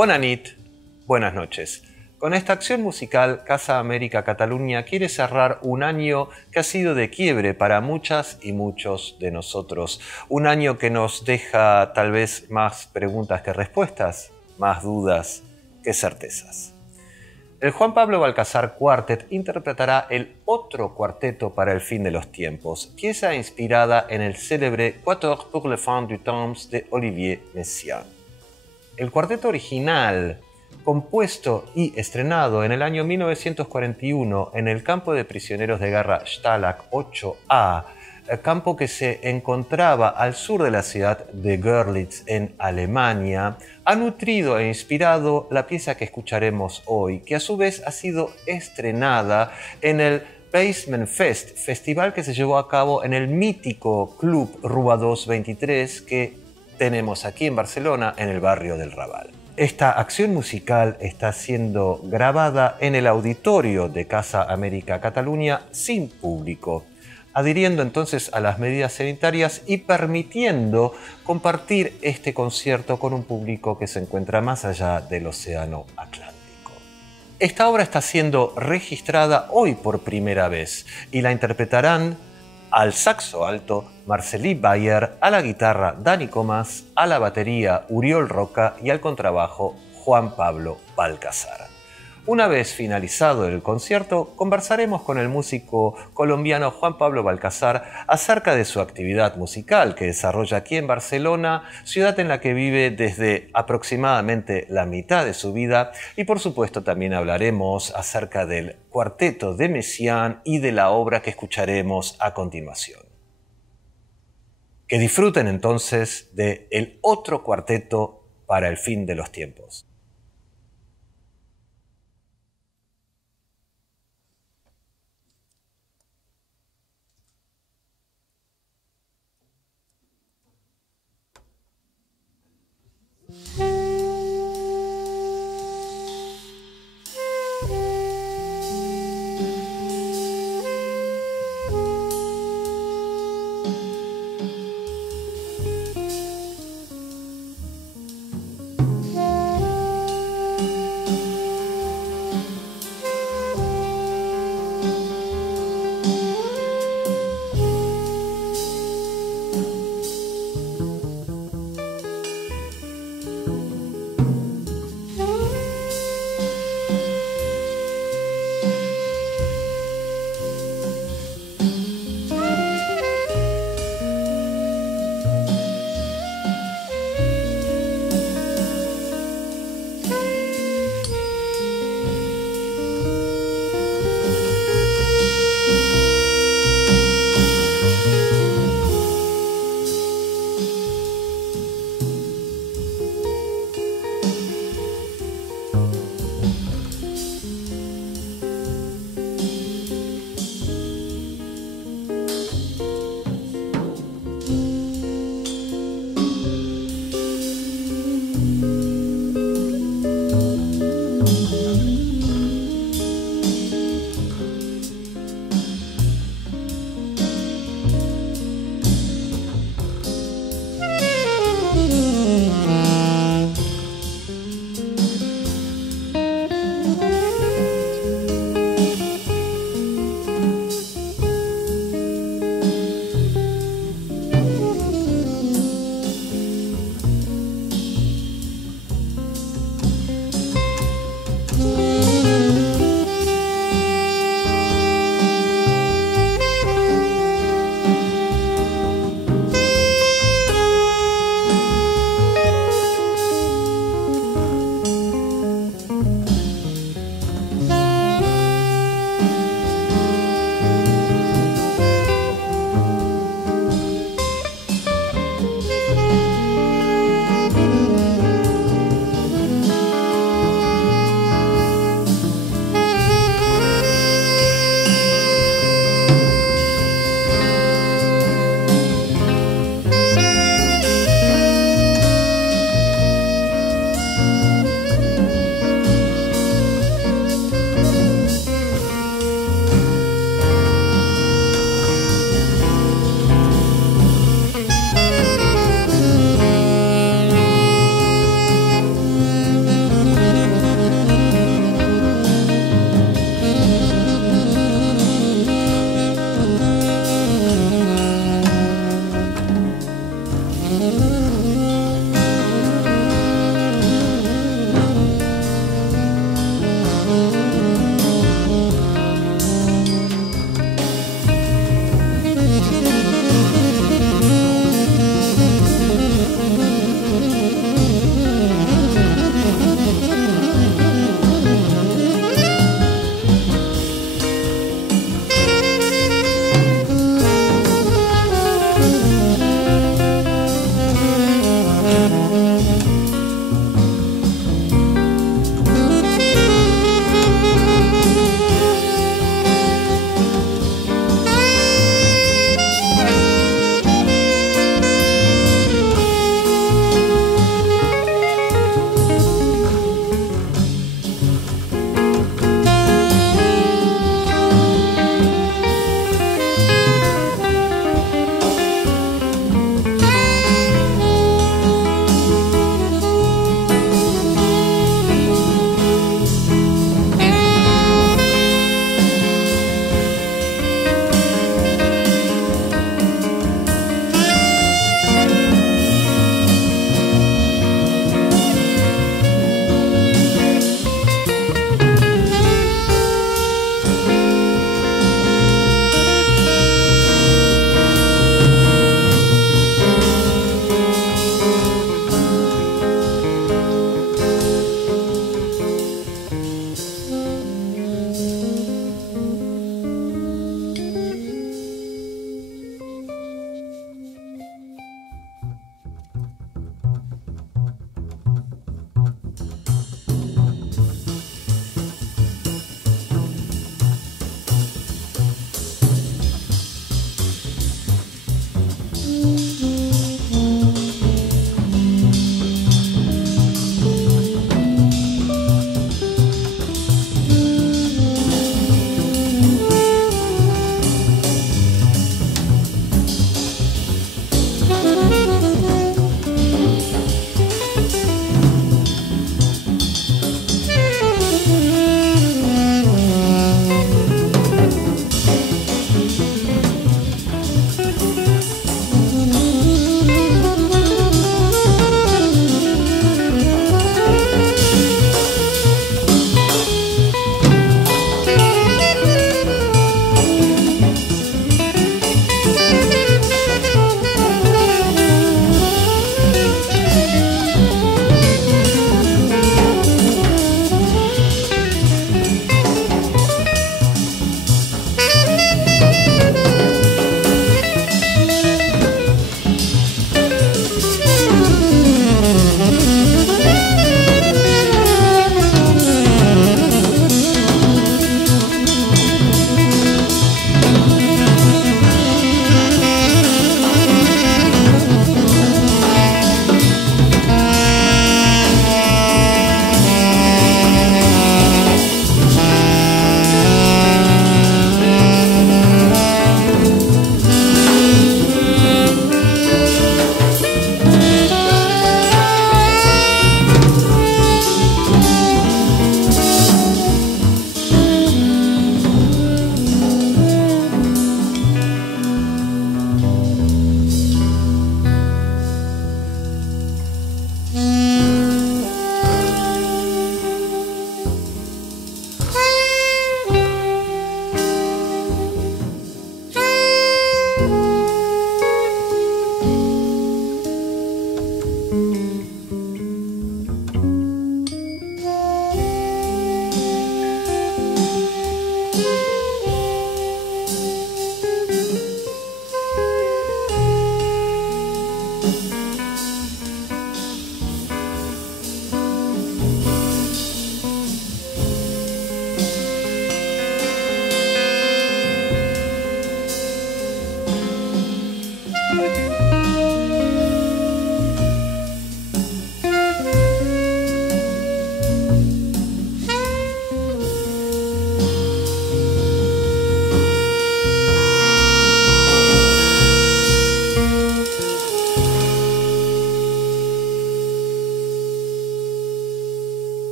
Bona nit, buenas noches. Con esta acción musical, Casa América Cataluña quiere cerrar un año que ha sido de quiebre para muchas y muchos de nosotros. Un año que nos deja tal vez más preguntas que respuestas, más dudas que certezas. El Juan Pablo Balcazar Quartet interpretará el otro cuarteto para el fin de los tiempos, pieza inspirada en el célebre Quatuor pour la fin du temps de Olivier Messiaen. El cuarteto original, compuesto y estrenado en el año 1941 en el campo de prisioneros de guerra Stalag 8A, campo que se encontraba al sur de la ciudad de Görlitz en Alemania, ha nutrido e inspirado la pieza que escucharemos hoy, que a su vez ha sido estrenada en el Basement Fest, festival que se llevó a cabo en el mítico Club Rua 223 que tenemos aquí en Barcelona, en el barrio del Raval. Esta acción musical está siendo grabada en el auditorio de Casa América Cataluña sin público, adhiriendo entonces a las medidas sanitarias y permitiendo compartir este concierto con un público que se encuentra más allá del Océano Atlántico. Esta obra está siendo registrada hoy por primera vez y la interpretarán al saxo alto Marceli Bayer, a la guitarra Dani Comas, a la batería Uriol Roca y al contrabajo Juan Pablo Balcazar. Una vez finalizado el concierto, conversaremos con el músico colombiano Juan Pablo Balcazar acerca de su actividad musical que desarrolla aquí en Barcelona, ciudad en la que vive desde aproximadamente la mitad de su vida, y por supuesto también hablaremos acerca del cuarteto de Messiaen y de la obra que escucharemos a continuación. Que disfruten entonces de el otro cuarteto para el fin de los tiempos.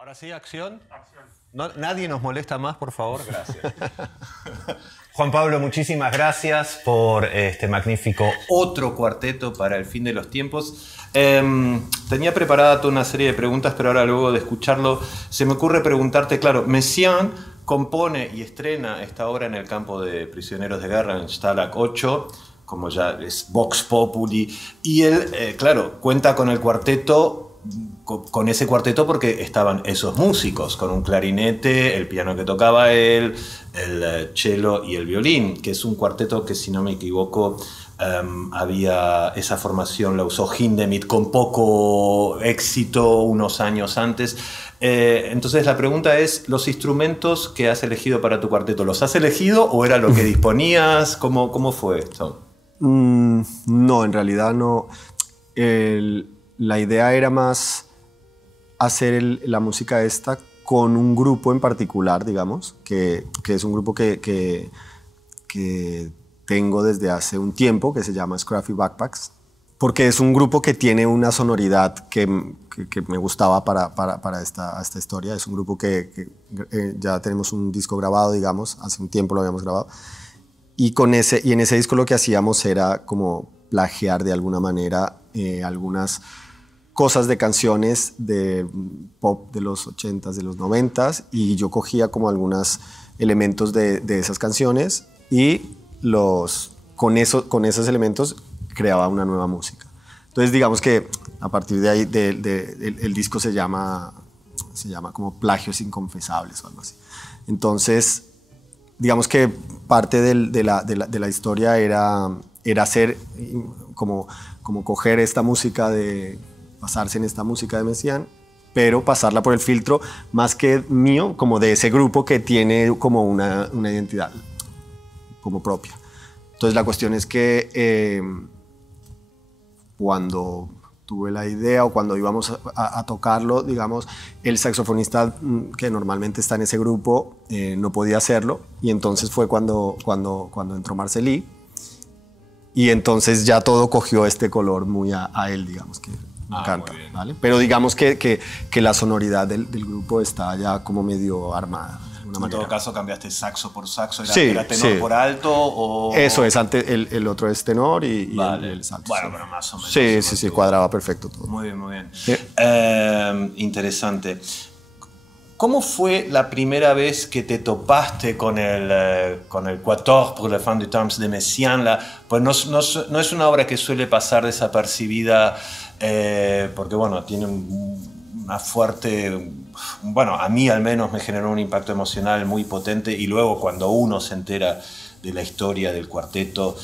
Ahora sí, acción. No, nadie nos molesta más, por favor. Gracias. Juan Pablo, muchísimas gracias por este magnífico otro cuarteto para el fin de los tiempos. Tenía preparada toda una serie de preguntas, pero ahora luego de escucharlo se me ocurre preguntarte, claro, Messiaen compone y estrena esta obra en el campo de prisioneros de guerra, en Stalag 8, como ya es Vox Populi, y él, claro, cuenta con el cuarteto, con ese cuarteto porque estaban esos músicos, con un clarinete, el piano que tocaba él, el cello y el violín, que es un cuarteto que, si no me equivoco, había esa formación, la usó Hindemith con poco éxito unos años antes. Entonces la pregunta es, ¿los instrumentos que has elegido para tu cuarteto, los has elegido o era lo que disponías? ¿Cómo fue esto? No, en realidad no. La idea era más hacer la música esta con un grupo en particular, digamos, que es un grupo que tengo desde hace un tiempo, que se llama Scruffy Backpacks, porque es un grupo que tiene una sonoridad que que me gustaba para esta historia. Es un grupo que ya tenemos un disco grabado, digamos, hace un tiempo lo habíamos grabado. Y en ese disco lo que hacíamos era como plagiar de alguna manera algunas cosas de canciones de pop de los 80s, de los 90s, y yo cogía como algunos elementos de esas canciones y con esos elementos creaba una nueva música. Entonces digamos que a partir de ahí el disco se llama como Plagios Inconfesables o algo así. Entonces digamos que parte de la historia era hacer como coger esta música basarse en esta música de Messiaen, pero pasarla por el filtro más que mío, como de ese grupo que tiene como una identidad como propia. Entonces la cuestión es que cuando tuve la idea o cuando íbamos a tocarlo, digamos, el saxofonista que normalmente está en ese grupo no podía hacerlo, y entonces fue cuando entró Marcely, y entonces ya todo cogió este color muy a él, digamos, que me encanta, ¿vale? Pero digamos que la sonoridad del grupo está ya como medio armada. En todo caso, cambiaste saxo por saxo, ¿era tenor sí. por alto? O... Eso es, el otro es tenor y vale. el saxo. Bueno, pero más o menos. Sí, cuadraba perfecto todo. Muy bien, muy bien. Sí. Interesante. ¿Cómo fue la primera vez que te topaste con el Quatuor pour la fin du temps de Messiaen? Pues no es una obra que suele pasar desapercibida, porque bueno, tiene una fuerte... Bueno, a mí al menos me generó un impacto emocional muy potente, y luego cuando uno se entera de la historia del cuarteto,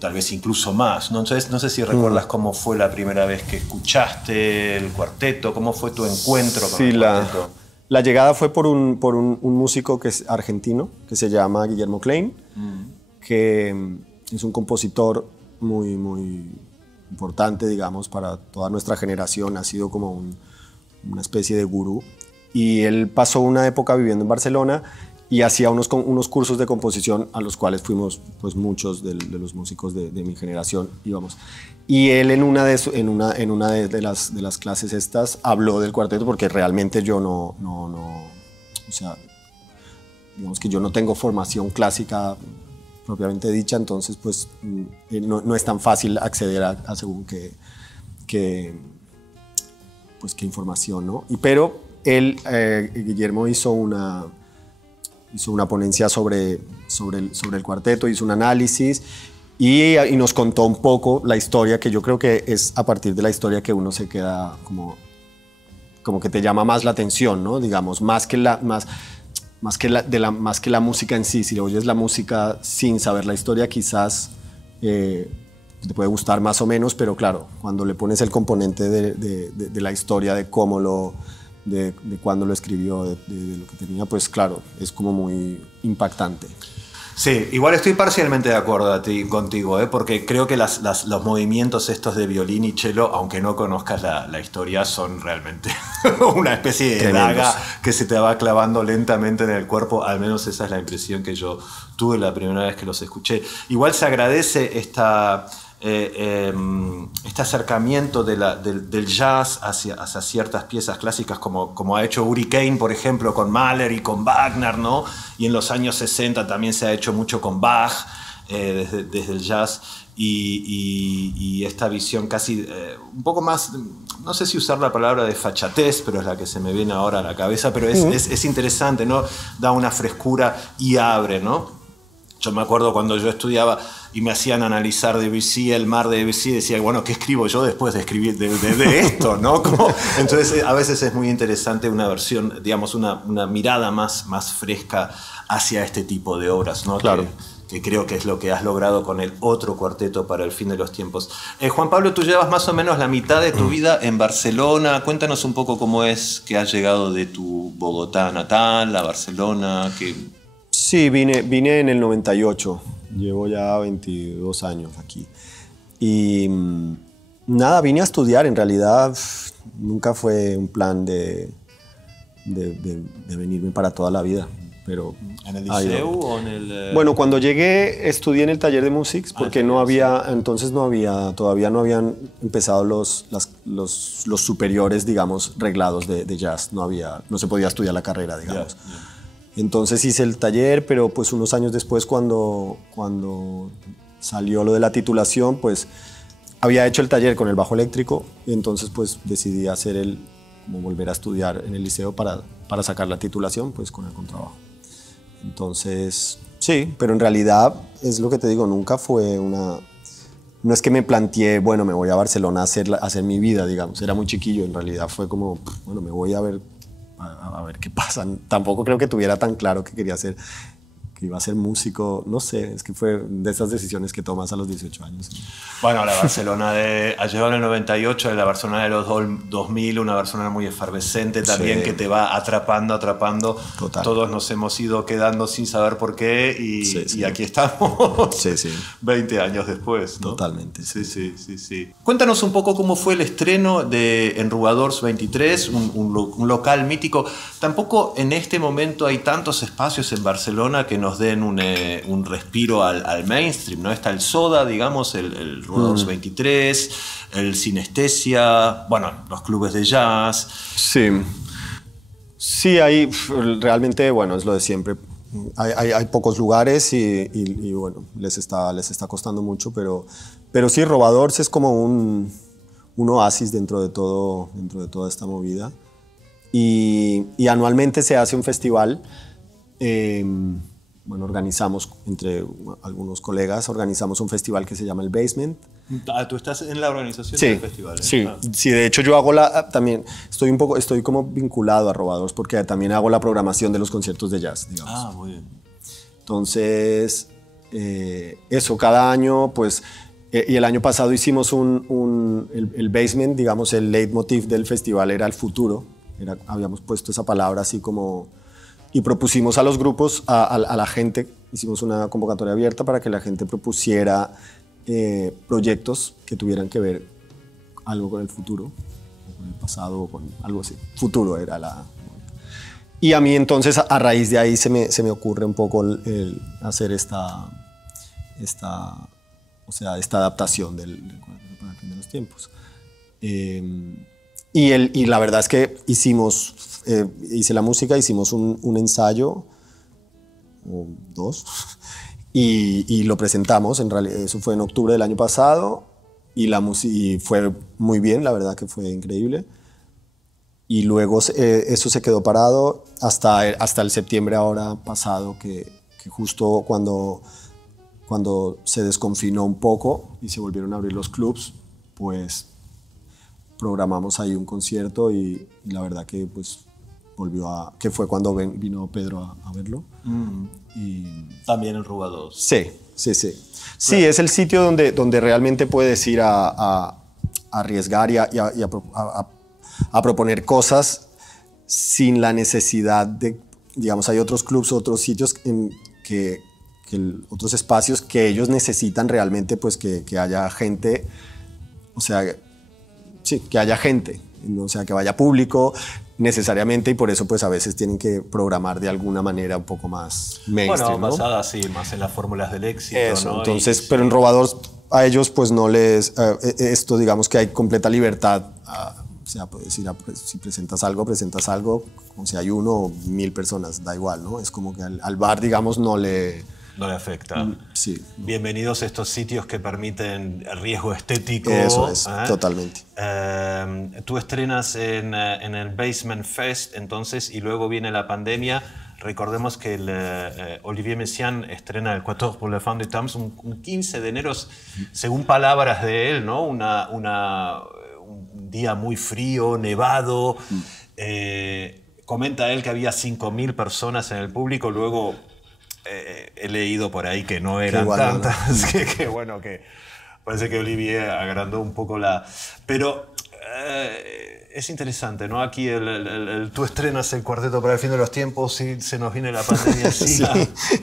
tal vez incluso más, ¿no? Entonces, no sé si recuerdas cómo fue la primera vez que escuchaste el cuarteto, cómo fue tu encuentro con el cuarteto. La llegada fue por un músico que es argentino, que se llama Guillermo Klein, que es un compositor muy, muy importante, digamos, para toda nuestra generación. Ha sido como una especie de gurú. Y él pasó una época viviendo en Barcelona y hacía unos cursos de composición a los cuales fuimos pues muchos de los músicos de mi generación íbamos. Y él en una de las clases estas habló del cuarteto, porque realmente yo no, o sea, digamos que yo no tengo formación clásica propiamente dicha, entonces pues no es tan fácil acceder a según qué información, ¿no? Pero él, Guillermo, hizo una ponencia sobre el cuarteto, hizo un análisis y nos contó un poco la historia, que yo creo que es a partir de la historia que uno se queda como que te llama más la atención, ¿no? Digamos, más que la música en sí. Si le oyes la música sin saber la historia, quizás te puede gustar más o menos, pero claro, cuando le pones el componente de la historia, de cómo de cuándo lo escribió, de lo que tenía, pues claro, es como muy impactante. Sí, igual estoy parcialmente de acuerdo contigo, porque creo que los movimientos estos de violín y cello, aunque no conozcas la historia, son realmente una especie de daga que se te va clavando lentamente en el cuerpo. Al menos esa es la impresión que yo tuve la primera vez que los escuché. Igual se agradece este acercamiento del jazz hacia ciertas piezas clásicas, como ha hecho Uri Cain, por ejemplo, con Mahler y con Wagner, ¿no? Y en los años 60 también se ha hecho mucho con Bach, desde el jazz, y esta visión casi un poco más, no sé si usar la palabra de fachatez, pero es la que se me viene ahora a la cabeza, pero es interesante, ¿no? Da una frescura y abre, ¿no? Yo me acuerdo cuando yo estudiaba y me hacían analizar Debussy, el mar de Debussy, decía, bueno, ¿qué escribo yo después de escribir de esto, ¿no? Entonces, a veces es muy interesante una versión, digamos, una mirada más fresca hacia este tipo de obras, ¿no? Claro. Que creo que es lo que has logrado con el otro cuarteto para el fin de los tiempos. Juan Pablo, tú llevas más o menos la mitad de tu vida en Barcelona. Cuéntanos un poco cómo es que has llegado de tu Bogotá natal a Barcelona, que... Sí, vine en el 98, llevo ya 22 años aquí. Y nada, vine a estudiar, en realidad nunca fue un plan de venirme para toda la vida. Pero ¿en el liceo o en el...? Bueno, cuando llegué estudié en el taller de Musics, porque todavía no habían empezado las los superiores, digamos, reglados de jazz. No se podía estudiar la carrera, digamos. Entonces hice el taller, pero pues unos años después, cuando salió lo de la titulación, pues había hecho el taller con el bajo eléctrico, y entonces pues decidí como volver a estudiar en el liceo para sacar la titulación, pues con el contrabajo. Entonces, sí, pero en realidad es lo que te digo, nunca fue no es que me planteé, bueno, me voy a Barcelona a hacer mi vida, digamos. Era muy chiquillo, en realidad fue como, bueno, me voy a ver qué pasa. Tampoco creo que tuviera tan claro que que iba a ser músico, no sé, es que fue de esas decisiones que tomas a los 18 años. Bueno, la Barcelona llegó en el 98, la Barcelona de los 2000, una Barcelona muy efervescente también, que te va atrapando. Total. Todos nos hemos ido quedando sin saber por qué y aquí estamos 20 años después, ¿no? Totalmente. Sí. Cuéntanos un poco cómo fue el estreno de Enrubadors 23, un local mítico. Tampoco en este momento hay tantos espacios en Barcelona que nos den un respiro al mainstream, ¿no? Está el Soda, digamos, el Enrubadors 23, el Sinestesia, bueno, los clubes de jazz. Sí, hay realmente, bueno, es lo de siempre. Hay pocos lugares y bueno, les está costando mucho, pero sí, Robadors es como un oasis dentro de toda esta movida. Y anualmente se hace un festival. Bueno, organizamos entre algunos colegas, organizamos un festival que se llama el Basement. ¿Tú estás en la organización del festival? Sí, de hecho yo hago también, estoy como vinculado a Robadors porque también hago la programación de los conciertos de jazz, digamos. Muy bien. Entonces, eso, cada año, pues, y el año pasado hicimos el Basement, digamos, el leitmotiv del festival era el futuro. Habíamos puesto esa palabra así como... Y propusimos a los grupos, a la gente, hicimos una convocatoria abierta para que la gente propusiera proyectos que tuvieran que ver algo con el futuro, o con el pasado, o con algo así. Futuro era la... Y a mí entonces, a raíz de ahí, se me ocurre un poco el hacer esta adaptación del para el fin de los tiempos. Y la verdad es que hice la música, hicimos un ensayo, o dos, y lo presentamos. En realidad, eso fue en octubre del año pasado, y fue muy bien, la verdad que fue increíble. Y luego eso se quedó parado hasta el septiembre ahora pasado, que justo cuando se desconfinó un poco y se volvieron a abrir los clubs, pues programamos ahí un concierto y la verdad que pues que fue cuando vino Pedro a verlo. Y también en Enrubadors. Sí, es el sitio donde realmente puedes ir a arriesgar y a proponer cosas sin la necesidad de, digamos, hay otros clubs, otros sitios otros espacios que ellos necesitan realmente pues que haya gente, o sea, sí, que haya gente, o sea, que vaya público necesariamente, y por eso pues a veces tienen que programar de alguna manera un poco más mainstream, bueno, basada sí, más en las fórmulas del éxito, eso, ¿no? Entonces, sí. Pero en Robadors a ellos pues no les... esto digamos que hay completa libertad, o sea, puedes ir si presentas algo, como si hay 1 o 1000 personas, da igual, ¿no? Es como que al bar, digamos, no le afecta. Sí. Bienvenidos a estos sitios que permiten el riesgo estético. Eso es, totalmente. Tú estrenas en el Basement Fest, entonces, y luego viene la pandemia. Recordemos que Olivier Messiaen estrena el 14 pour la fin du temps, un 15 de enero, según palabras de él, ¿no? Un día muy frío, nevado. Comenta él que había 5000 personas en el público, luego he leído por ahí que no eran tantas, que bueno, que parece que Olivier agrandó un poco Pero es interesante, ¿no? Aquí tú estrenas el Cuarteto para el fin de los tiempos y se nos viene la pandemia. Sí,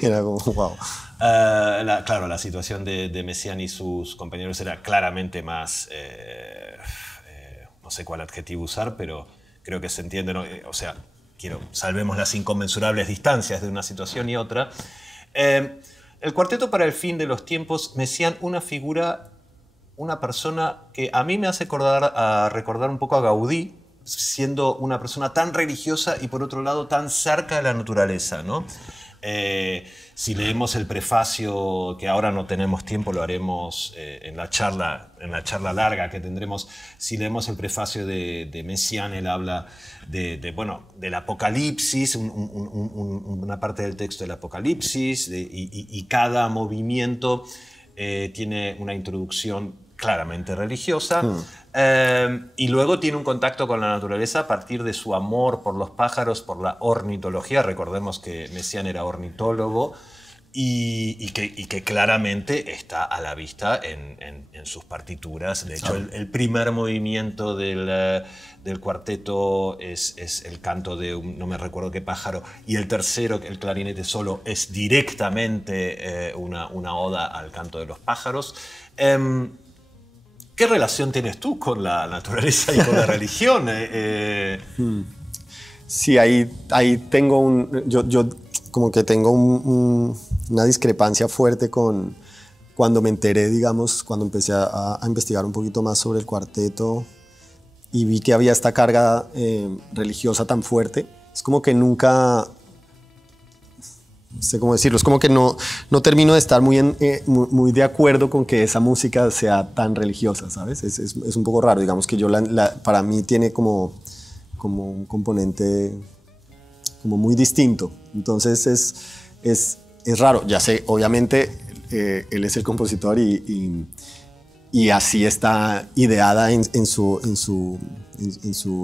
era como wow. Claro, la situación de Messiaen y sus compañeros era claramente más... no sé cuál adjetivo usar, pero creo que se entiende, ¿no? O sea, salvemos las inconmensurables distancias de una situación y otra. El Cuarteto para el fin de los tiempos, Messiaen, una figura una persona que a mí me hace recordar un poco a Gaudí, siendo una persona tan religiosa y por otro lado tan cerca de la naturaleza, ¿no? Si leemos el prefacio, que ahora no tenemos tiempo, lo haremos en la charla larga que tendremos. Si leemos el prefacio de Messiaen, él habla del Apocalipsis, una parte del texto del Apocalipsis, y cada movimiento tiene una introducción claramente religiosa, y luego tiene un contacto con la naturaleza a partir de su amor por los pájaros, por la ornitología. Recordemos que Messiaen era ornitólogo y que claramente está a la vista en sus partituras. De hecho, el primer movimiento del cuarteto es el canto de no me recuerdo qué pájaro, y el tercero, el clarinete solo, es directamente una oda al canto de los pájaros. ¿Qué relación tienes tú con la naturaleza y con la religión? Sí, ahí tengo yo como que tengo una discrepancia fuerte con cuando me enteré, digamos, cuando empecé a investigar un poquito más sobre el cuarteto y vi que había esta carga religiosa tan fuerte. Es como que nunca, no sé cómo decirlo, es como que no termino de estar muy de acuerdo con que esa música sea tan religiosa, ¿sabes? Es un poco raro, digamos que para mí tiene como un componente como muy distinto. Entonces es raro. Ya sé, obviamente él es el compositor y así está ideada en su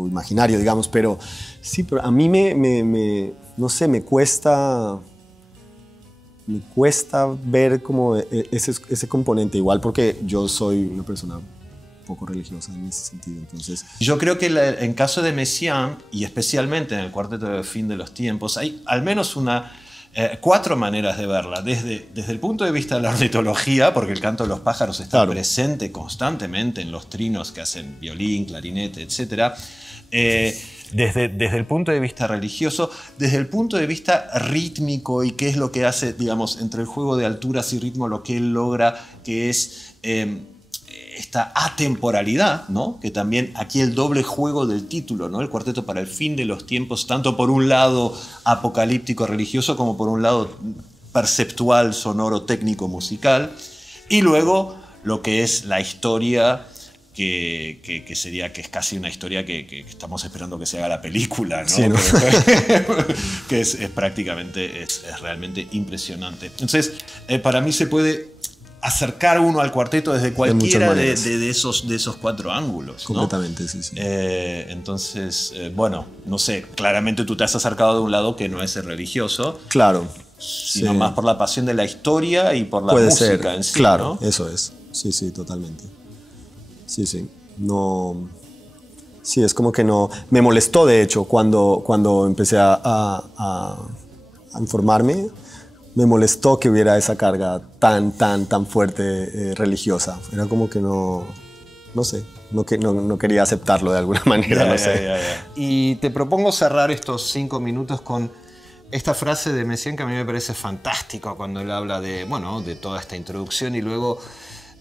imaginario, digamos, pero sí, pero a mí no sé, me cuesta ver como ese componente, igual porque yo soy una persona poco religiosa en ese sentido. Entonces, yo creo que en caso de Messiaen, y especialmente en el cuarteto de Fin de los Tiempos, hay al menos cuatro maneras de verla. Desde el punto de vista de la ornitología, porque el canto de los pájaros está presente constantemente en los trinos que hacen violín, clarinete, etc. Desde el punto de vista religioso, desde el punto de vista rítmico y qué es lo que hace, digamos, entre el juego de alturas y ritmo, lo que él logra, que es esta atemporalidad, ¿no? Que también aquí el doble juego del título, ¿no? El cuarteto para el fin de los tiempos, tanto por un lado apocalíptico religioso como por un lado perceptual, sonoro, técnico, musical, y luego lo que es la historia, que es casi una historia que estamos esperando que se haga la película, ¿no? Sí, ¿no? Que es prácticamente, es realmente impresionante. Entonces, para mí se puede acercar uno al cuarteto desde cualquiera de esos cuatro ángulos, ¿no? Completamente, sí. Entonces, bueno, no sé, claramente tú te has acercado de un lado que no es el religioso. Claro. Sino más por la pasión de la historia y por la música en sí, claro, ¿no? eso es. Sí, totalmente. Sí. No. Sí, es como que no. Me molestó, de hecho, cuando empecé a informarme. Me molestó que hubiera esa carga tan fuerte religiosa. Era como que no sé, no quería aceptarlo de alguna manera, no sé. Y te propongo cerrar estos 5 minutos con esta frase de Messiaen que a mí me parece fantástica cuando él habla de toda esta introducción y luego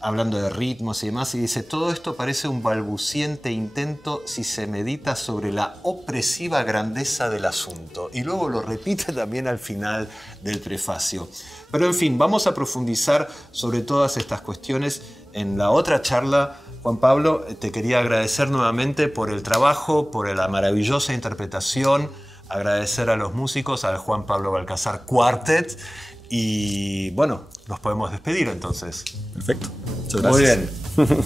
hablando de ritmos y demás, y dice: todo esto parece un balbuciente intento si se medita sobre la opresiva grandeza del asunto. Y luego lo repite también al final del prefacio. Pero en fin, vamos a profundizar sobre todas estas cuestiones en la otra charla. Juan Pablo, te quería agradecer nuevamente por el trabajo, por la maravillosa interpretación, agradecer a los músicos, al Juan Pablo Balcázar Quartet, y bueno, nos podemos despedir entonces. Perfecto. Muchas gracias. Muy bien.